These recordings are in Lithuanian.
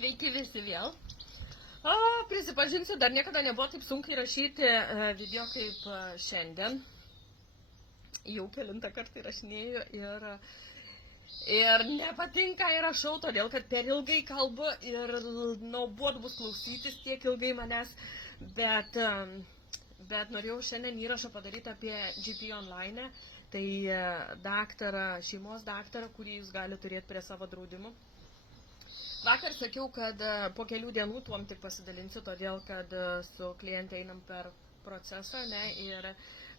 Sveiki visi vėl. Prisipažinsiu, dar niekada nebuvo taip sunkiai rašyti video kaip šiandien. Jau kelintą kartą įrašinėju ir nepatinka įrašau, todėl kad per ilgai kalbu ir nuobodu bus klausytis tiek ilgai manęs, bet norėjau šiandien įrašą padaryti apie GP Online, tai šeimos daktarą, kurį jūs galite turėti prie savo draudimų. Vakar sakiau, kad po kelių dienų tuom tik pasidalinsiu, todėl kad su klientė einam per procesą, ir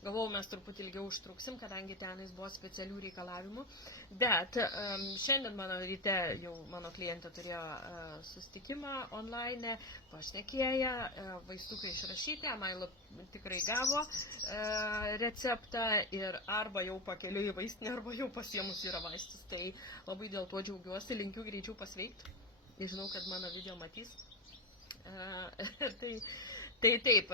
galvojau, mes truputį ilgiau užtruksim, kadangi tenais buvo specialių reikalavimų. Bet šiandien ryte jau mano klientė turėjo susitikimą online, pašnekėję, vaistukai išrašyti, Amailo tikrai gavo receptą ir arba jau pakeliu į vaistinę, arba jau pasiemus yra vaistus. Tai labai dėl to džiaugiuosi, linkiu greičiau pasveikti. Žinau, kad mano video matys. Tai taip,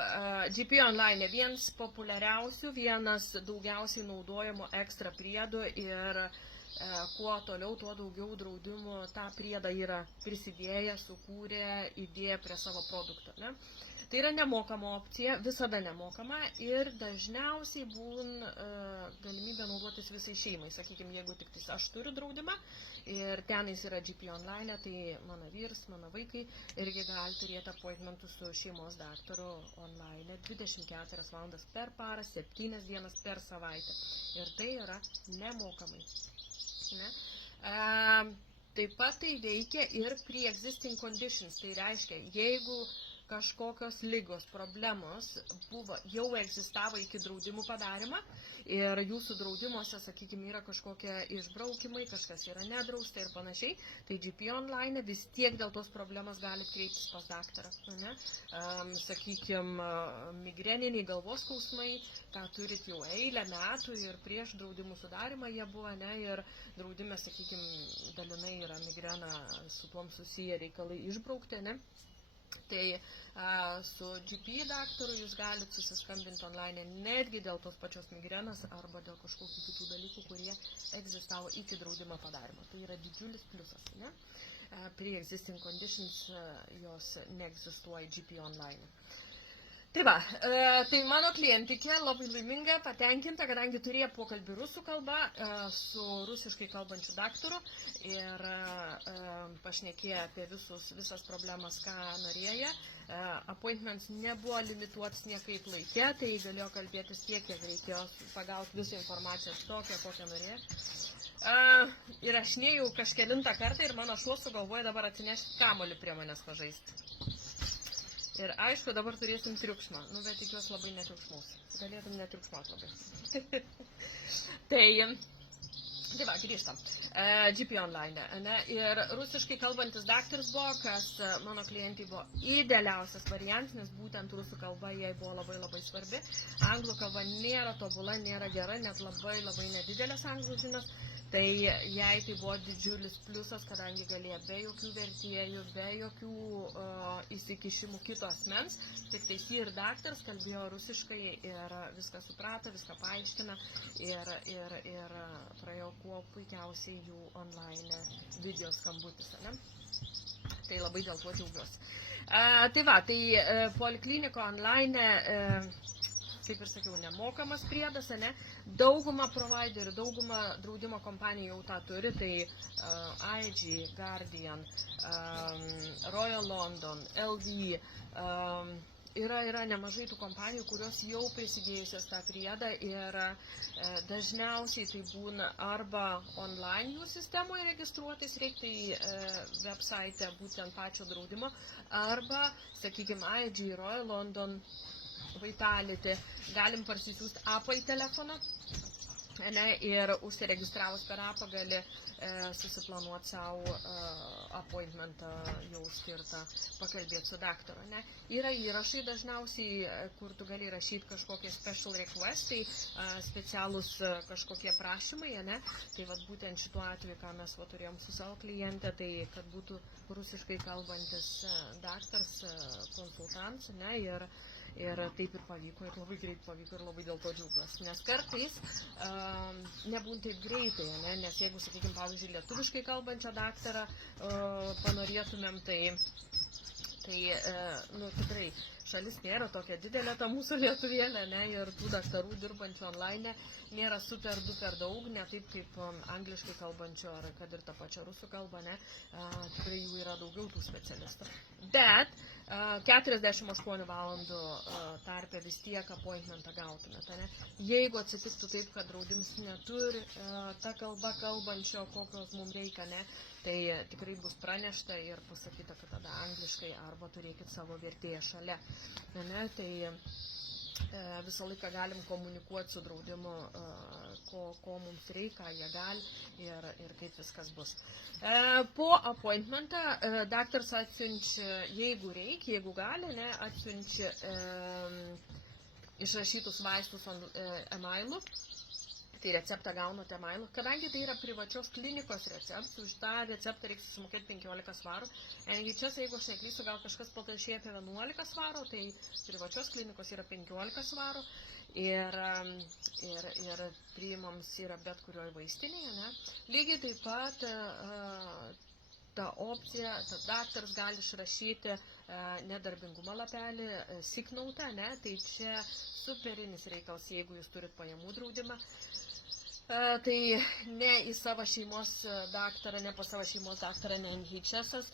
GP Online vienas populiariausių, vienas daugiausiai naudojamo ekstra priedų ir kuo toliau, tuo daugiau draudimų tą priedą yra prisidėję, sukūrė, įdėję prie savo produkto. Tai yra nemokama opcija, visada nemokama ir dažniausiai būna galimybė naudotis visai šeimai. Sakykime, jeigu tik aš turiu draudimą ir tenais yra GP Online, tai mano vyras, mano vaikai irgi gali turėti appointmentus su šeimos daktaru online 24 valandas per parą, 7 dienas per savaitę. Ir tai yra nemokamai. Taip pat tai veikia ir pre-existing conditions. Tai reiškia, jeigu kažkokios ligos, problemos jau egzistavo iki draudimų padarymą ir jūsų draudimuose, sakykime, yra kažkokie išbraukimai, kažkas yra nedrausta ir panašiai, tai GP Online vis tiek dėl tos problemos galite kreiptis pas daktarą. Sakykime, migreniniai galvos skausmai, ką turit jau eilę metų ir prieš draudimų sudarimą jie buvo, ir draudime, sakykime, dalinai yra migrena su tuom susiję reikalai išbraukti, Tai su GP daktaru jūs galite susiskambinti online netgi dėl tos pačios migrenos arba dėl kažkokių kitų dalykų, kurie egzistavo iki draudimo padarimo. Tai yra didžiulis pliusas. Pre-existing conditions jos neegzistuoja GP Online. Tai va, tai mano klientikė labai laiminga, patenkinta, kadangi turėjo pokalbį rusų kalba su rusiškai kalbančiu daktaru ir pašnekėjo apie visas problemas, ką norėjo. Appointments nebuvo limituotas niekaip laikė, tai galėjo kalbėtis tiek, kiek reikėjo pagauti visą informaciją tokią, kokią norėjo. Įrašinėjau kažkelintą kartą ir mano šuo sugalvoja dabar atsinešti kamuolį prie manęs pažaisti. Ir aišku, dabar turėsim triukšmą, bet tikiuosi labai netriukšmaus. Galėtum netriukšmaut labai. Tai va, grįžtam. GP Online. Ir rusiškai kalbantis daktaras buvo, kas mano klientai buvo idealiausias variantas, nes būtent rusų kalba jai buvo labai labai svarbi. Anglų kalba nėra tobula, nėra gera, net labai labai nedidelės anglų žinios. Tai jai tai buvo didžiulis pliusas, kadangi galėjo be jokių vertėjų, be jokių įsikišimų kito asmens, tik tai ji ir daktaras kalbėjo rusiškai ir viską suprato, viską paaiškina ir praėjo kuo puikiausiai jų online video skambutis. Tai labai dėl to džiaugiuosi. Tai va, tai polikliniko online kaip ir sakiau, nemokamas priedas, dauguma providerių, dauguma draudimo kompanijų jau tą turi, tai IG, Guardian, Royal London, LV, yra nemažai tų kompanijų, kurios jau prisidėjusios tą priedą ir dažniausiai tai būna arba online jų sistemoje registruotis, reikia tai website būtent pačio draudimo, arba, sakykime, IG, Royal London, Vitality, galim parsisiųsti apą į telefoną ir užsiregistravus per apą gali susiplanuoti savo appointmentą jau skirtą pakalbėti su daktaru. Yra įrašai dažniausiai, kur tu gali rašyti kažkokie special request, tai specialūs kažkokie prašymai, tai vat būtent šituo atveju, ką mes turėjom su savo kliente, tai kad būtų rusiškai kalbantis daktaras, konsultants, ir taip ir pavyko, ir labai greit pavyko, ir labai dėl to džiaugiuosi. Nes kartais nebūna taip greitai, nes jeigu, sakykime, pavyzdžiui, lietuviškai kalbančio daktarą panorėtumėm, tai tikrai šalis nėra tokia didelė, ta mūsų lietuvėlė, ne, ir tų daktarų dirbančių online nėra super duper daug, ne taip kaip angliškai kalbančių, ar kad ir tą pačią rusų kalbą, ne, tikrai jų yra daugiau tų specialistų. Bet 48 valandų tarpe vis tiek appointmentą gautumėte, ne. Jeigu atsitiktų taip, kad draudimas neturi tą kalbą kalbančio, kokios mums reikia, ne, tai tikrai bus pranešta ir pasakyta, kad tada angliškai arba turėkit savo vertėją šalia. Ne, tai visą laiką galim komunikuoti su draudimu, ko mums reikia, jie gali ir kaip viskas bus. Po appointmentą daktaras atsiunčia, jeigu reikia, jeigu gali, ne, atsiunčia išrašytus vaistus e-mailu. Tai receptą gaunate e-mailu. Kadangi tai yra privačios klinikos receptas, už tą receptą reikia susimokėti 15 svarų. NHS, jeigu aš neklysiu, gal kažkas patašėja apie 11 svarų, tai privačios klinikos yra 15 svarų. Ir priimams yra bet kurioje vaistinėje. Ne? Lygiai taip pat ta opcija, daktaras gali išrašyti nedarbingumo lapelį, sick note, ne? Tai čia superinis reikalas, jeigu jūs turit pajamų draudimą. Tai ne į savo šeimos daktarą, ne po savo šeimos daktarą, ne NHS-as,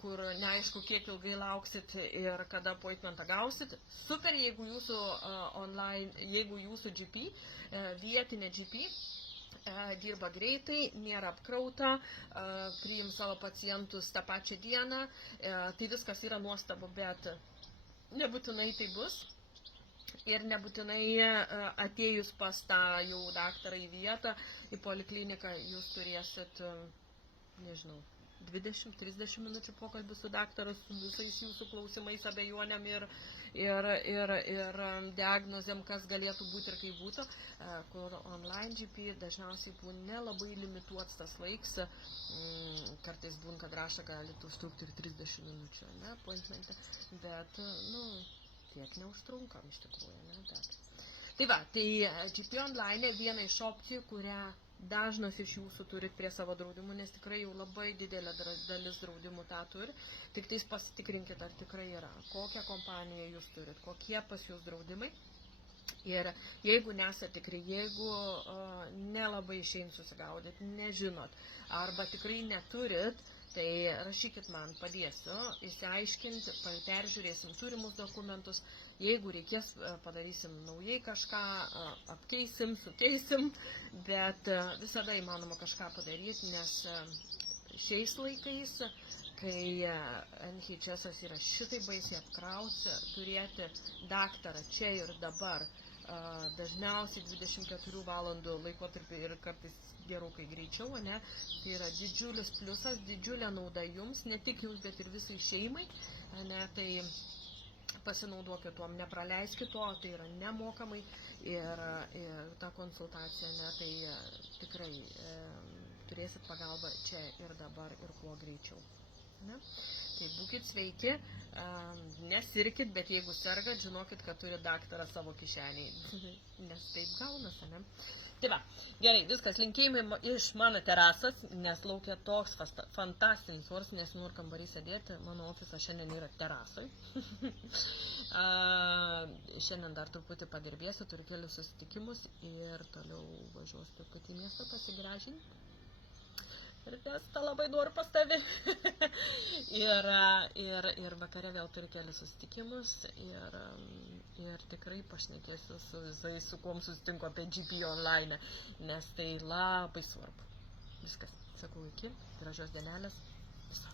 kur neaišku, kiek ilgai lauksit ir kada appointmentą gausit. Super, jeigu jūsų online, jeigu jūsų GP, vietinė GP, dirba greitai, nėra apkrauta, priims savo pacientus tą pačią dieną, tai viskas yra nuostabu, bet nebūtinai tai bus. Ir nebūtinai atėjus pas tą jau daktarą į vietą, į polikliniką, jūs turėsit, nežinau, 20-30 minučių pokalbį su daktaru, su visais jūsų klausimais, abejonėm ir diagnozėm, kas galėtų būti ir kaip būtų, kur online GP dažniausiai būna nelabai limituotas tas laiks, kartais būna, kad rašą gali užtrukti ir 30 minučių, ne, appointmente, bet, tiek neužtrunkam iš tikrųjų, ne, bet. Tai va, tai GP online viena iš opcijų, kurią dažnas iš jūsų turit prie savo draudimų, nes tikrai jau labai didelė dalis draudimų tą turi, tik tais pasitikrinkit, ar tikrai yra, kokią kompaniją jūs turit, kokie pas jūs draudimai. Ir jeigu nesate tikri, jeigu nelabai išein susigaudyti, nežinot, arba tikrai neturit, tai rašykit man, padėsiu, įsiaiškinti, peržiūrėsim turimus dokumentus, jeigu reikės, padarysim naujai kažką, apkeisim, sukeisim, bet visada įmanoma kažką padaryti, nes šiais laikais, kai NHS yra šitai baisiai apkrauti, turėti daktarą čia ir dabar, dažniausiai 24 valandų laikotarpį ir kartais gerokai greičiau, ne? Tai yra didžiulis pliusas, didžiulė nauda jums, ne tik jums, bet ir visai šeimai, ne? Tai pasinaudokit tuom, nepraleiskit to, tai yra nemokamai ir ta konsultacija, ne? Tai tikrai turėsit pagalbą čia ir dabar ir kuo greičiau. Ne? Tai būkit sveiki, nesirkit, bet jeigu sergat, žinokit, kad turi daktarą savo kišeniai, nes taip gaunasi, ne? Tai va, gerai, viskas, linkėjimai iš mano terasas, nes laukia toks fantastinis oras, nes noriu kambarį sėdėti, mano ofisas šiandien yra terasai. Šiandien dar truputį padirbėsiu, turiu kelius susitikimus ir toliau važiuosiu taip pat į miestą pasigražinti. Ir Vesta labai noriu pas tave. ir vakare vėl turiu kelius susitikimus ir tikrai pašnekėsiu su visais, su kuom susitinku apie GP online, nes tai labai svarbu. Viskas. Sakau iki, gražios dienelės. Viso.